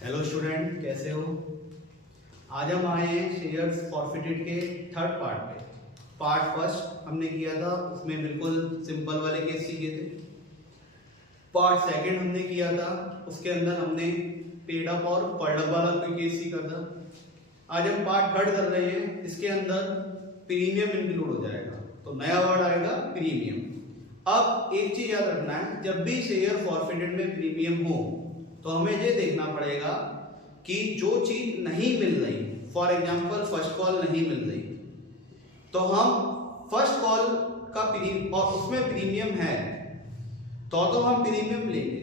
Hello student, कैसे हो? आज हम आए हैं शेयर्स फॉरफिटेड के थर्ड पार्ट पे। पार्ट फर्स्ट हमने किया था, उसमें बिल्कुल सिंपल वाले केस सीखे थे। पार्ट सेकंड हमने किया था, उसके अंदर हमने पेड अप और पॉल्ड अप वाला कोई केस सीखा था। आज हम पार्ट थर्ड कर रहे हैं, इसके अंदर प्रीमियम इंक्लूड हो जाएगा। तो नया वर्ड आएगा प्रीमियम। अब एक चीज याद रखना है, जब भी शेयर फॉरफिटेड में प्रीमियम हो तो हमें ये देखना पड़ेगा कि जो चीज नहीं मिल रही, फॉर एग्जांपल फर्स्ट कॉल नहीं मिल रही, तो हम फर्स्ट कॉल का प्रीमियम और उसमें प्रीमियम है तो हम प्रीमियम लेंगे,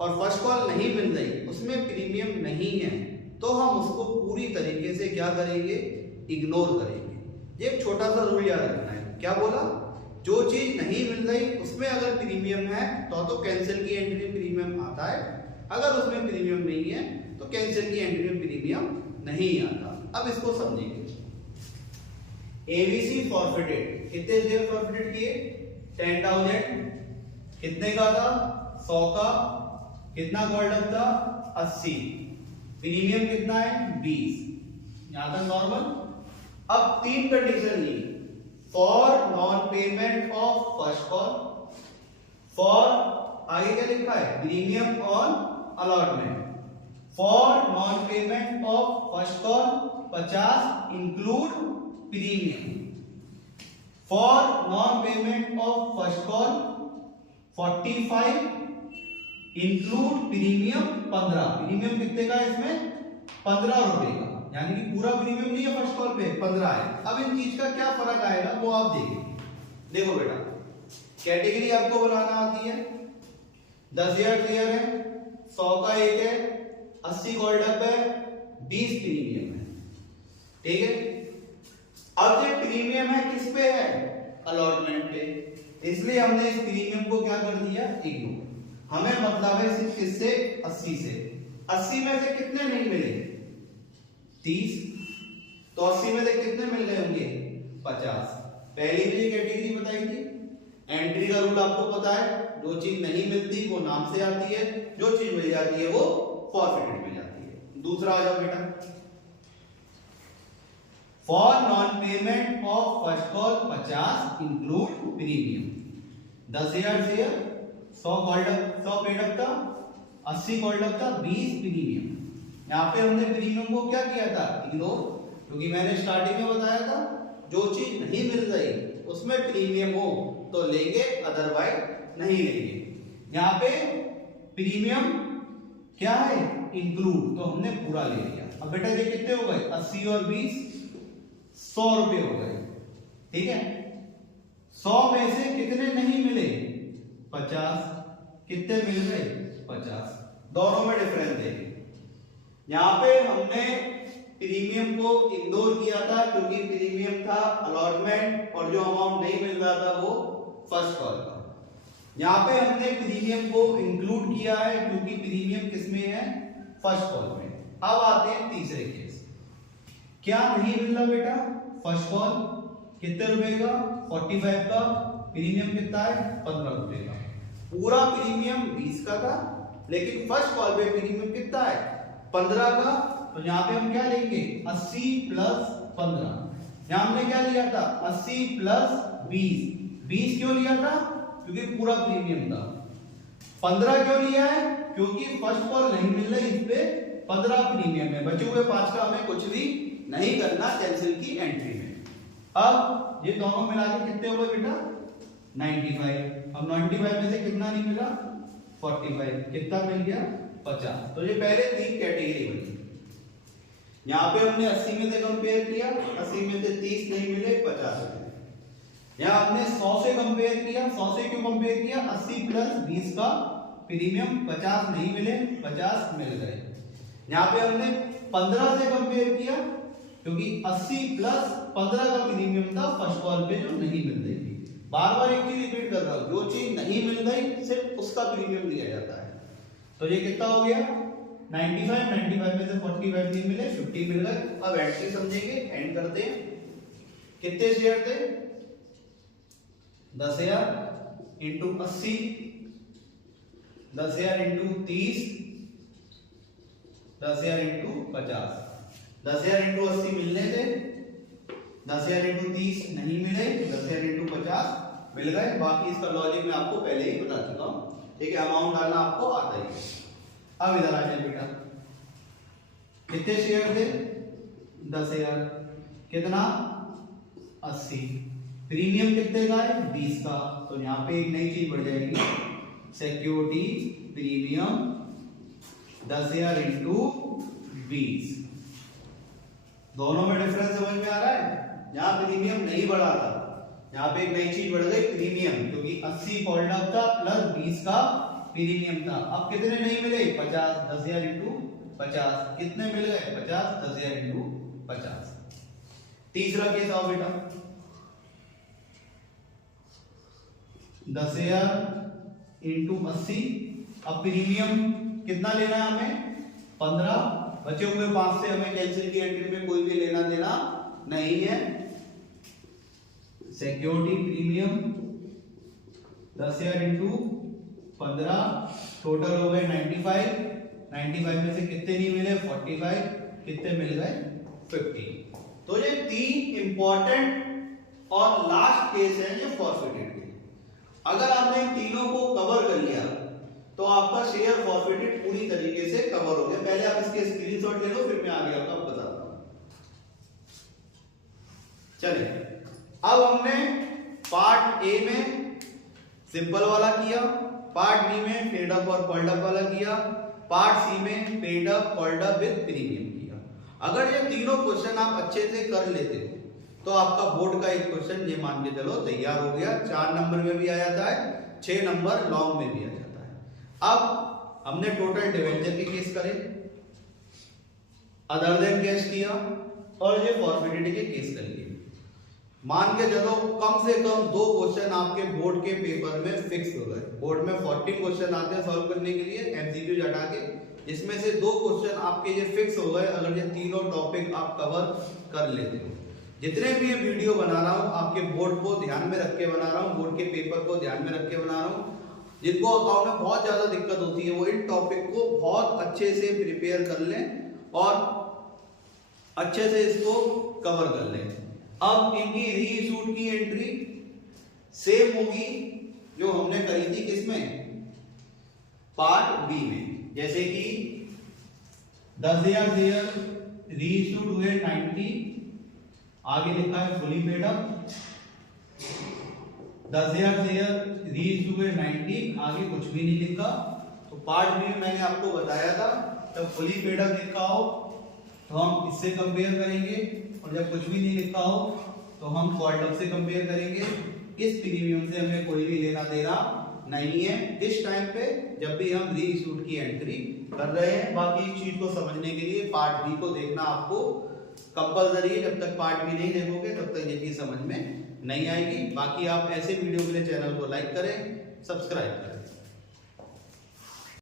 और फर्स्ट कॉल नहीं मिल रही, उसमें प्रीमियम नहीं है, तो हम उसको पूरी तरीके से क्या करेंगे, इग्नोर करेंगे। ये एक छोटा सा रूल याद रखना है। क्या बोला? जो चीज नहीं मिल रही उसमें अगर प्रीमियम है तो कैंसिल की एंट्री में प्रीमियम आता है, अगर उसमें प्रीमियम नहीं है तो कैंसिल की एंट्री में प्रीमियम नहीं आता। अब इसको समझिए। एबीसी फॉरफिटेड, कितने शेयर फॉरफिटेड किए? 10,000। कितने का था? 100 का। कितना कॉल्ड अप था? 80। प्रीमियम कितना है? 20। यहां तक नॉर्मल। अब तीन कंडीशन ली। For non payment of first call, for आगे क्या लिखा है? Premium on allotment. For non payment of first call 50 include premium. For non payment of first call 45 include premium 15। Premium कितने का है इसमें? 15 रुपए का, यानी कि पूरा प्रीमियम नहीं है फर्स्ट कॉल पे, 15 है। अब इन चीज का क्या फर्क आएगा वो आप देखिए। देखो बेटा, कैटेगरी आपको बनाना आती है। 10,000 शेयर है, 100 का एक है, 80 कॉल्ड अप है, 20 प्रीमियम है। ठीक है। अब ये प्रीमियम है किस पे है? अलॉटमेंट पे, इसलिए हमने इस प्रीमियम को क्या कर दिया? इग्नोर। हमें मतलब है सिर्फ किससे? 80 से। 80 में से कितने नहीं मिले? 30। तो 80 में से कितने मिल गए होंगे? 50। पहली भी कैटेगरी बताई थी। एंट्री का रूल आपको पता है, जो चीज नहीं मिलती वो नाम से आती है, जो चीज मिल जाती है वो फॉरफिटेड में जाती है। दूसरा आ जाओ बेटा। For non payment of first call 50 include premium. 10,000 share, 100 called up, 100 paid up था, 80 कॉल्ड अप था, 20 प्रीमियम। यहां पे हमने प्रीमियम को क्या किया था? इग्नोर, क्योंकि मैंने स्टार्टिंग में बताया था जो चीज नहीं मिल रही उसमें प्रीमियम हो तो लेंगे, अदरवाइज नहीं लेंगे। यहां पे प्रीमियम क्या है? इंक्लूड, तो हमने पूरा ले लिया। अब बेटा ये कितने हो गए? 80 और 20 100 रुपए हो गए। ठीक है। 100 में से कितने नहीं मिले? 50। कितने मिल गए? 50। दोनों में डिफरेंस देखिए। यहां पे हमने प्रीमियम को इग्नोर किया था क्योंकि प्रीमियम था अलॉटमेंट और जो अमाउंट नहीं मिल रहा था वो फर्स्ट कॉल का। यहां पे हमने प्रीमियम को इंक्लूड किया है क्योंकि प्रीमियम किसमें है? फर्स्ट कॉल में। अब आते हैं तीसरे केस। क्या नहीं मिल रहा बेटा? फर्स्ट कॉल कितने रुपए का? 45 का। प्रीमियम कितना है? 15 रुपए का। पूरा प्रीमियम 20 का था, लेकिन फर्स्ट कॉल पे प्रीमियम कितना है? 15 का। तो यहां पे हम क्या लेंगे? 80 प्लस 15। यहां हमने क्या लिया था? 80 प्लस 20। 20 क्यों लिया था? क्योंकि पूरा प्रीमियम था। 15 क्यों लिया है? क्योंकि फर्स्ट कॉल नहीं मिल रही, इस पे 15 प्रीमियम है। बचे हुए 5 का हमें कुछ भी नहीं करना कैंसिल की एंट्री में। अब ये दोनों मिला के कितने हो गए बेटा? 95। अब 95 में से कितना नहीं मिला? 45। कितना मिल गया? 50। तो ये पहले तीन कैटेगरी बनी। यहां पे हमने 80 में से कंपेयर किया, 80 में से 30 नहीं मिले, 50 मिले। यहां हमने 100 से कंपेयर किया, 100 से क्यों कंपेयर किया? 80 प्लस 20 का प्रीमियम 50 नहीं मिले, 50 मिल गए। यहां पे हमने 15 से कंपेयर किया क्योंकि 80 प्लस 15 का प्रीमियम था फर्स्ट कॉल पे जो नहीं मिल रही थी। बार बार एक चीज रिपीट कर रहा हूं, जो चीज नहीं मिल रही सिर्फ उसका प्रीमियम दिया जाता है। तो ये कितना हो गया? 95 में से 45 नहीं मिले, 50 मिल गए। अब एंट्री समझेंगे, एंड करते हैं। कितने शेयर थे? 10,000 इंटू 80, 10,000 इंटू 30 10,000 इंटू 50, 10,000 इंटू 80 मिलने थे, 10,000 इंटू 30 नहीं मिले, 10,000 इंटू 50 मिल गए। बाकी इसका लॉजिक मैं आपको पहले ही बता चुका हूं, ठीक है, अमाउंट डालना आपको आता ही है। अब इधर आ जाए बेटा, कितने शेयर थे 10,000, कितना 80, प्रीमियम कितने का है 20 का, तो यहाँ पे एक नई चीज बढ़ जाएगी, सिक्योरिटी प्रीमियम 10,000 इंटू 20, दोनों में डिफरेंस समझ में आ रहा है। यहाँ प्रीमियम नहीं बढ़ा था, यहाँ पे एक नई चीज बढ़ गई प्रीमियम, क्योंकि 80 कॉल्ड अप था प्लस 20 का प्रीमियम था। अब कितने नहीं मिले 50, 10,000 इंटू 50, कितने मिल गए 50, 10,000 इंटू 50। तीसरा केस आओ बेटा, 10,000 इंटू 80, अब प्रीमियम कितना लेना है हमें 15, बचे हुए 5 से हमें कैंसिल की एंट्री में कोई भी लेना देना नहीं है। सिक्योरिटी प्रीमियम 10,000 इंटू 15, टोटल हो गए 95, 95 में से कितने नहीं मिले 45, कितने मिल गए 50। तो ये 3 इंपॉर्टेंट और लास्ट केस है ये फॉरफिटेड के। अगर आपने इन तीनों को कवर कर लिया तो आपका शेयर फॉरफिटेड पूरी तरीके से कवर हो गया। पहले आप इसके स्क्रीनशॉट ले लो, फिर मैं आगे आपको बताता हूं। चलिए, अब हमने पार्ट ए में सिंपल वाला किया, पार्ट बी में पेड अप और कॉल्ड अप वाला किया, पार्ट सी में paid up called up with premium किया। अगर ये तीनों क्वेश्चन आप अच्छे से कर लेते हो तो आपका बोर्ड का एक क्वेश्चन ये मान के चलो तैयार हो गया। 4 नंबर में भी आ जाता है, 6 नंबर लॉन्ग में भी आ जाता है। अब हमने टोटल डिवेंचर के केस करे, अदर देन कैश किया और ये फॉरफिटेड के केस कर लिए। मान के चलो कम से कम 2 क्वेश्चन आपके बोर्ड के पेपर में फिक्स हो गए। बोर्ड में 14 क्वेश्चन आते हैं सॉल्व करने के लिए एमसीक्यू हटा के, इसमें से 2 क्वेश्चन आपके ये फिक्स हो गए अगर ये तीनों टॉपिक आप कवर कर लेते हो। जितने भी ये वीडियो बना रहा हूं आपके बोर्ड को ध्यान में रख के बना रहा हूं, बोर्ड के पेपर को ध्यान में रख के बना रहा हूं। जिनको अकाउंट में बहुत ज्यादा दिक्कत होती है वो इन टॉपिक को बहुत अच्छे से प्रिपेयर कर लें और अच्छे से इसको कवर कर लें। अब इनकी रीइशूड की एंट्री सेम होगी जो हमने करी थी किसमें, पार्ट बी में। जैसे कि 10,000 शेयर रीइशूड हुए 90, आगे लिखा है fully paid up. 10,000 share reissue हुए 90, आगे कुछ भी नहीं लिखा। तो पार्ट बी में मैंने आपको बताया था जब फुली पेड अप लिखा हो तो हम इससे कंपेयर करेंगे, और जब कुछ भी नहीं लिखा हो तो हम कॉल्ड अप से कंपेयर करेंगे। इस प्रीमियम से हमें कोई भी लेना देना नहीं है इस टाइम पे जब भी हम रीइशूड की एंट्री कर रहे हैं। बाकी इस चीज को समझने के लिए पार्ट बी को देखना आपको कंपलसरी है। जब तक पार्ट बी नहीं देखोगे तब तक ये चीज समझ में नहीं आएगी। बाकी आप ऐसे वीडियो के लिए चैनल को लाइक करें, सब्सक्राइब करें।